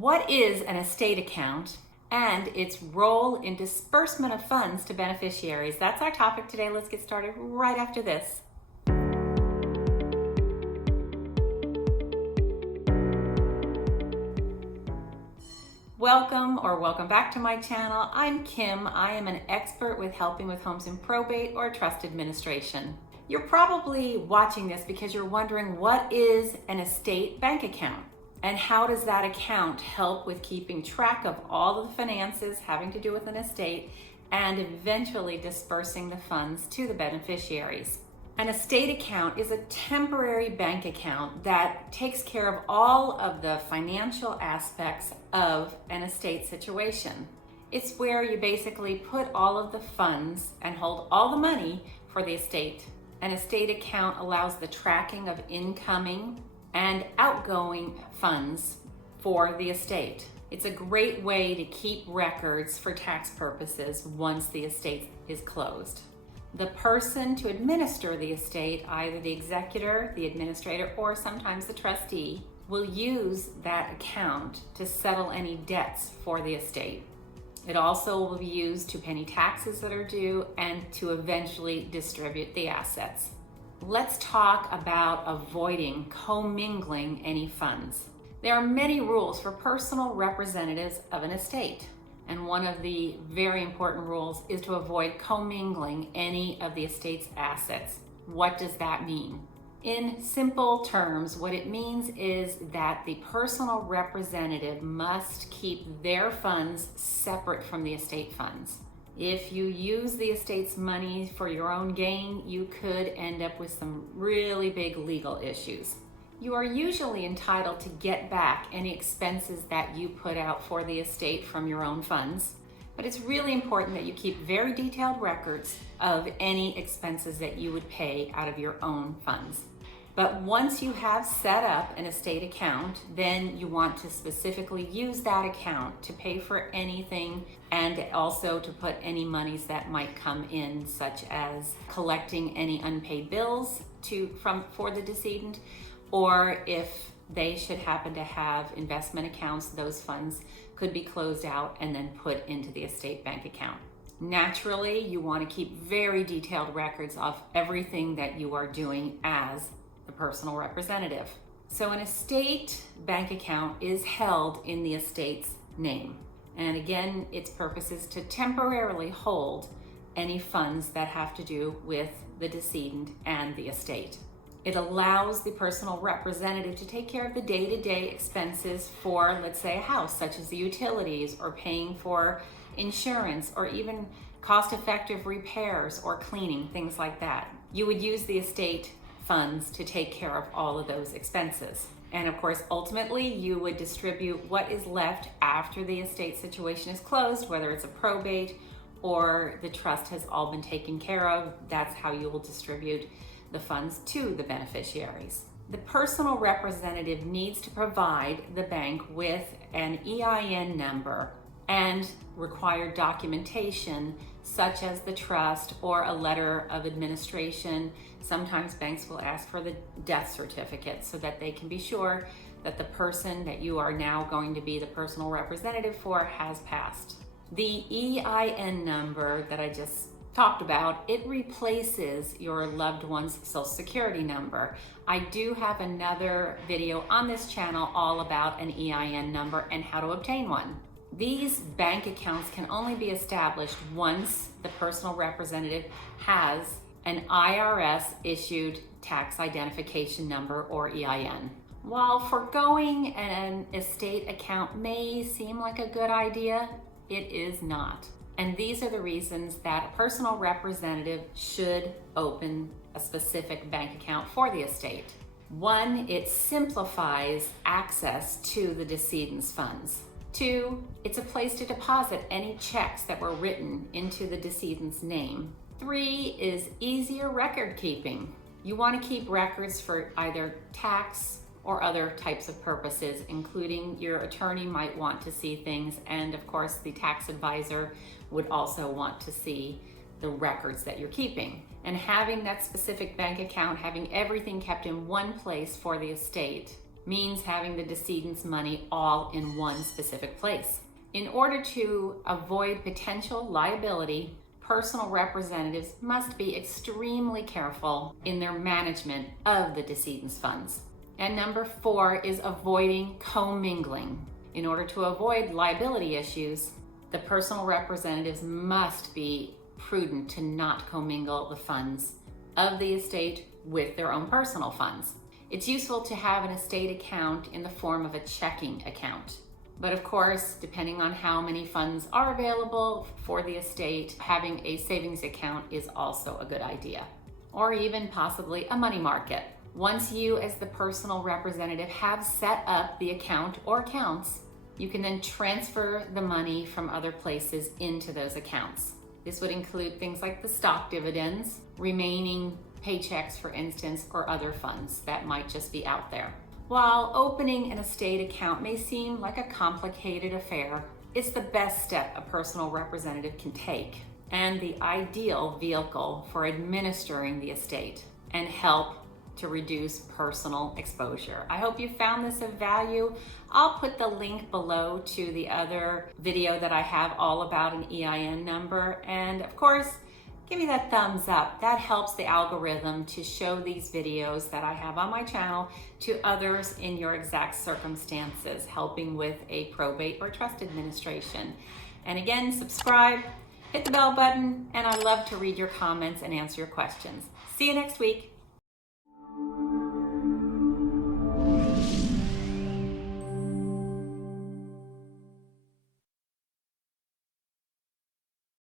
What is an estate account and its role in disbursement of funds to beneficiaries? That's our topic today. Let's get started right after this. Welcome back to my channel. I'm Kim. I am an expert with helping with homes in probate or trust administration. You're probably watching this because you're wondering, what is an estate bank account? And how does that account help with keeping track of all of the finances having to do with an estate and eventually dispersing the funds to the beneficiaries? An estate account is a temporary bank account that takes care of all of the financial aspects of an estate situation. It's where you basically put all of the funds and hold all the money for the estate. An estate account allows the tracking of incoming and outgoing funds for the estate. It's a great way to keep records for tax purposes once the estate is closed. The person to administer the estate, either the executor, the administrator, or sometimes the trustee, will use that account to settle any debts for the estate. It also will be used to pay any taxes that are due and to eventually distribute the assets. Let's talk about avoiding commingling any funds. There are many rules for personal representatives of an estate, and one of the very important rules is to avoid commingling any of the estate's assets. What does that mean? In simple terms, what it means is that the personal representative must keep their funds separate from the estate funds. If you use the estate's money for your own gain, you could end up with some really big legal issues. You are usually entitled to get back any expenses that you put out for the estate from your own funds, but it's really important that you keep very detailed records of any expenses that you would pay out of your own funds. But once you have set up an estate account, then you want to specifically use that account to pay for anything and also to put any monies that might come in, such as collecting any unpaid bills for the decedent, or if they should happen to have investment accounts, those funds could be closed out and then put into the estate bank account. Naturally, you want to keep very detailed records of everything that you are doing as the personal representative. So an estate bank account is held in the estate's name. And again, its purpose is to temporarily hold any funds that have to do with the decedent and the estate. It allows the personal representative to take care of the day-to-day expenses for, let's say, a house, such as the utilities or paying for insurance or even cost-effective repairs or cleaning, things like that. You would use the estate funds to take care of all of those expenses. And of course, ultimately, you would distribute what is left after the estate situation is closed, whether it's a probate or the trust has all been taken care of. That's how you will distribute the funds to the beneficiaries. The personal representative needs to provide the bank with an EIN number and required documentation such as the trust or a letter of administration. Sometimes banks will ask for the death certificate so that they can be sure that the person that you are now going to be the personal representative for has passed. The EIN number that I just talked about, it replaces your loved one's social security number. I do have another video on this channel all about an EIN number and how to obtain one. These bank accounts can only be established once the personal representative has an IRS issued tax identification number or EIN. While foregoing an estate account may seem like a good idea, it is not. And these are the reasons that a personal representative should open a specific bank account for the estate. One, it simplifies access to the decedent's funds. Two, it's a place to deposit any checks that were written into the decedent's name. Three is easier record keeping. You want to keep records for either tax or other types of purposes, including your attorney might want to see things, and of course the tax advisor would also want to see the records that you're keeping. And having that specific bank account, having everything kept in one place for the estate, means having the decedent's money all in one specific place. In order to avoid potential liability, personal representatives must be extremely careful in their management of the decedent's funds. And number 4 is avoiding commingling. In order to avoid liability issues, the personal representatives must be prudent to not commingle the funds of the estate with their own personal funds. It's useful to have an estate account in the form of a checking account. But of course, depending on how many funds are available for the estate, having a savings account is also a good idea. Or even possibly a money market. Once you, as the personal representative, have set up the account or accounts, you can then transfer the money from other places into those accounts. This would include things like the stock dividends, remaining paychecks, for instance, or other funds that might just be out there. While opening an estate account may seem like a complicated affair, it's the best step a personal representative can take and the ideal vehicle for administering the estate and help to reduce personal exposure. I hope you found this of value. I'll put the link below to the other video that I have all about an EIN number. And of course, give me that thumbs up. That helps the algorithm to show these videos that I have on my channel to others in your exact circumstances, helping with a probate or trust administration. And again, subscribe, hit the bell button, and I love to read your comments and answer your questions. See you next week.